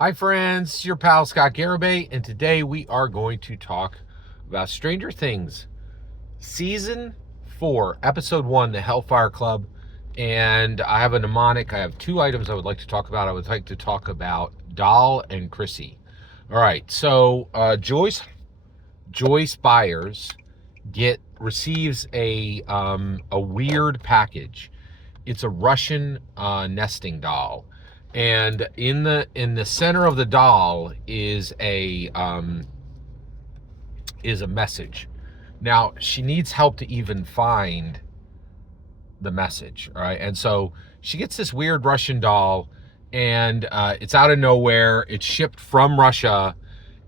Hi, friends. Your pal Scott Garibay, and today we are going to talk about Stranger Things, Season 4, Episode 1, The Hellfire Club. And I have a mnemonic. I have two items I would like to talk about. I would like to talk about Doll and Chrissy. All right, so Joyce Byers receives a weird package. It's a Russian nesting doll, and in the center of the doll is a message. Now she needs help to even find the message, all right? And so she gets this weird Russian doll, and it's out of nowhere. It's shipped from Russia,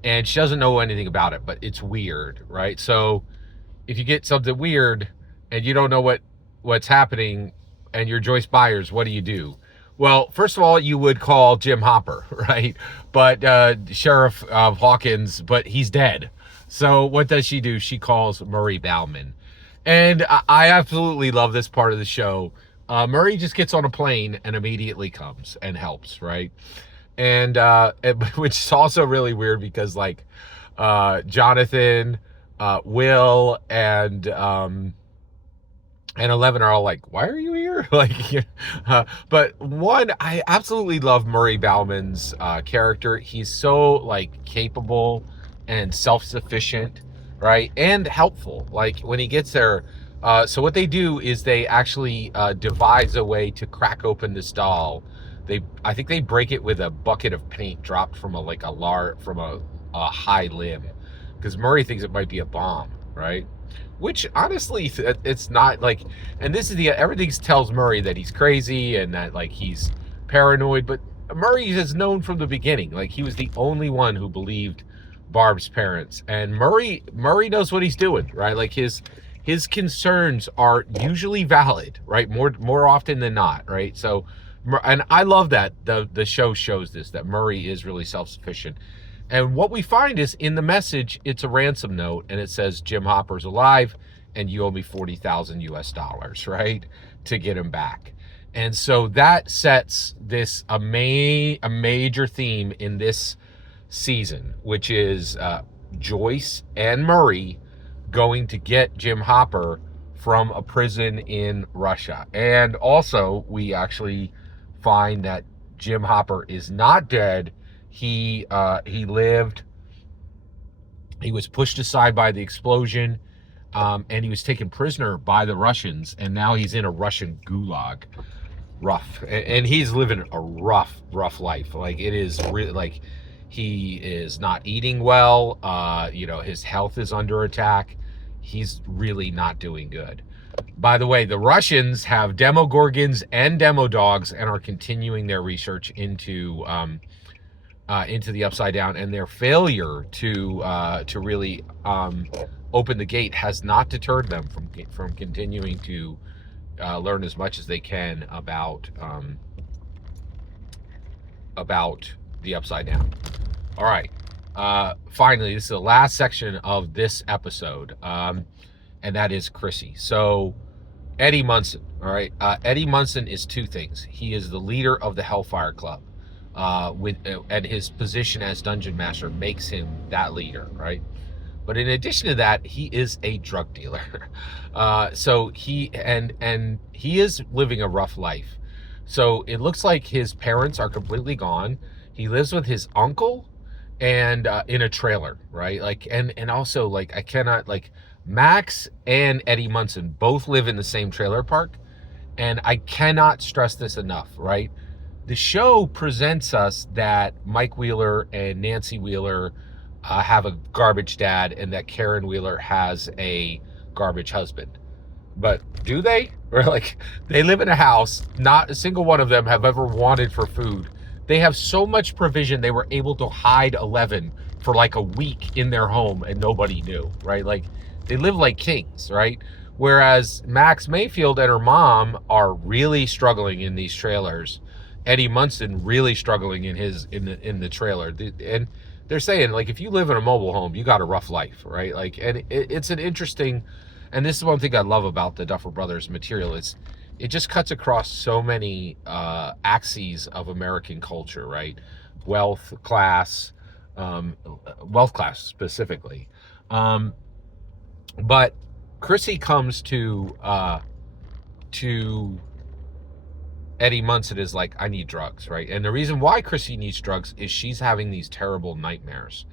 and she doesn't know anything about it, but it's weird, right? So if you get something weird and you don't know what's happening, and you're Joyce Byers, what do you do? Well, first of all, you would call Jim Hopper, right? But Sheriff Hawkins, but he's dead. So what does she do? She calls Murray Bauman. And I absolutely love this part of the show. Murray just gets on a plane and immediately comes and helps, right? And which is also really weird because like Jonathan, Will, and 11 are all like, why are you here? Like, but one, I absolutely love Murray Bauman's character. He's so like capable and self-sufficient, right? And helpful. Like when he gets there, so what they do is they actually devise a way to crack open this doll. I think they break it with a bucket of paint dropped from a high limb, because Murray thinks it might be a bomb, right? Which honestly, it's not like, and this is everything tells Murray that he's crazy and that like he's paranoid, but Murray is known from the beginning. Like he was the only one who believed Barb's parents, and Murray knows what he's doing, right? Like his concerns are usually valid, right? More often than not, right? So, and I love that the show shows this, that Murray is really self-sufficient. And what we find is in the message, it's a ransom note, and it says Jim Hopper's alive, and you owe me 40,000 US dollars, right, to get him back. And so that sets this a major theme in this season, which is Joyce and Murray going to get Jim Hopper from a prison in Russia. And also, we actually find that Jim Hopper is not dead. He lived. He was pushed aside by the explosion, and he was taken prisoner by the Russians, and now he's in a Russian gulag. Rough, and he's living a rough life. Like it is really like he is not eating well. His health is under attack. He's really not doing good. By the way, the Russians have Demogorgons and Demo Dogs and are continuing their research into the Upside Down, and their failure to really open the gate has not deterred them from continuing to learn as much as they can about the Upside Down. All right. Finally, this is the last section of this episode, and that is Chrissy. So, Eddie Munson. All right. Eddie Munson is two things. He is the leader of the Hellfire Club. And his position as dungeon master makes him that leader, right? But in addition to that, he is a drug dealer. So he is living a rough life. So it looks like his parents are completely gone. He lives with his uncle and in a trailer, right? Like and also like I cannot like Max and Eddie Munson both live in the same trailer park, and I cannot stress this enough, right? The show presents us that Mike Wheeler and Nancy Wheeler have a garbage dad, and that Karen Wheeler has a garbage husband. But do they? Or like they live in a house, not a single one of them have ever wanted for food. They have so much provision, they were able to hide 11 for like a week in their home and nobody knew, right? Like they live like kings, right? Whereas Max Mayfield and her mom are really struggling in these trailers. Eddie Munson really struggling in the trailer, and they're saying like if you live in a mobile home, you got a rough life, right? Like, and it's an interesting, and this is one thing I love about the Duffer Brothers material is it just cuts across so many axes of American culture, right? Wealth class, um, wealth class specifically. Um, but Chrissy comes to Eddie Munson is like, I need drugs, right? And the reason why Chrissy needs drugs is she's having these terrible nightmares.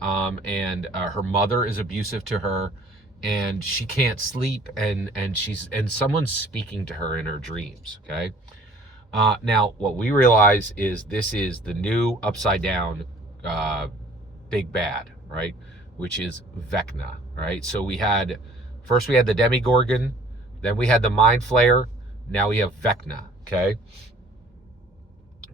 And her mother is abusive to her, and she can't sleep, and someone's speaking to her in her dreams. Okay. Now, what we realize is this is the new upside down uh, big bad, right? Which is Vecna, right? So we had the Demigorgon, then we had the Mind Flayer, now we have Vecna, okay?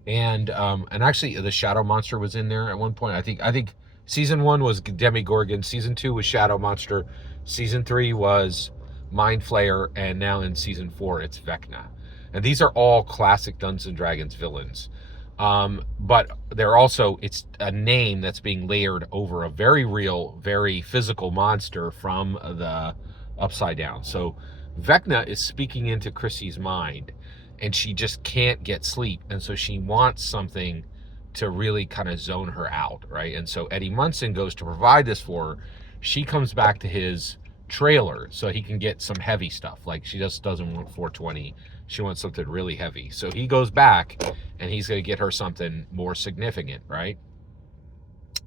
And actually the Shadow Monster was in there at one point. I think season 1 was Demigorgon, season 2 was Shadow Monster, season 3 was Mind Flayer, and now in season 4 it's Vecna. And these are all classic Dungeons and Dragons villains. But they're also, it's a name that's being layered over a very real, very physical monster from the Upside Down. So Vecna is speaking into Chrissy's mind, and she just can't get sleep, and so she wants something to really kind of zone her out, right? And so Eddie Munson goes to provide this for her. She comes back to his trailer so he can get some heavy stuff. Like, she just doesn't want 420. She wants something really heavy. So he goes back and he's going to get her something more significant, right?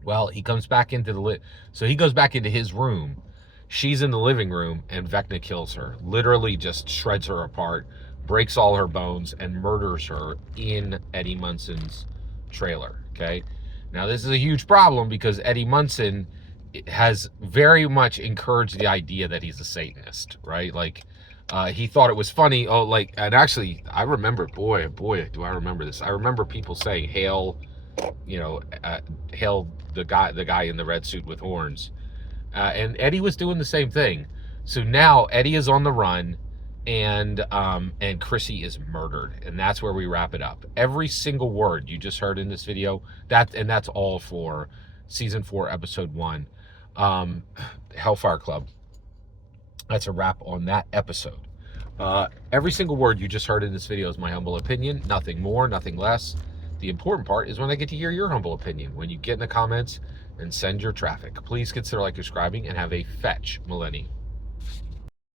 Well, he comes back into so he goes back into his room. She's in the living room, and Vecna kills her. Literally just shreds her apart, breaks all her bones, and murders her in Eddie Munson's trailer. Okay. Now, this is a huge problem because Eddie Munson has very much encouraged the idea that he's a Satanist, right? Like, he thought it was funny. Oh, like, and actually, I remember, boy, do I remember this. I remember people saying, "Hail, hail the guy in the red suit with horns." And Eddie was doing the same thing. So now Eddie is on the run, and Chrissy is murdered, and that's where we wrap it up. Every single word you just heard in this video, that's all for season 4, episode 1, Hellfire Club. That's a wrap on that episode. Every single word you just heard in this video is my humble opinion. Nothing more, nothing less. The important part is when I get to hear your humble opinion, when you get in the comments and send your traffic. Please consider subscribing, and have a fetch millennium.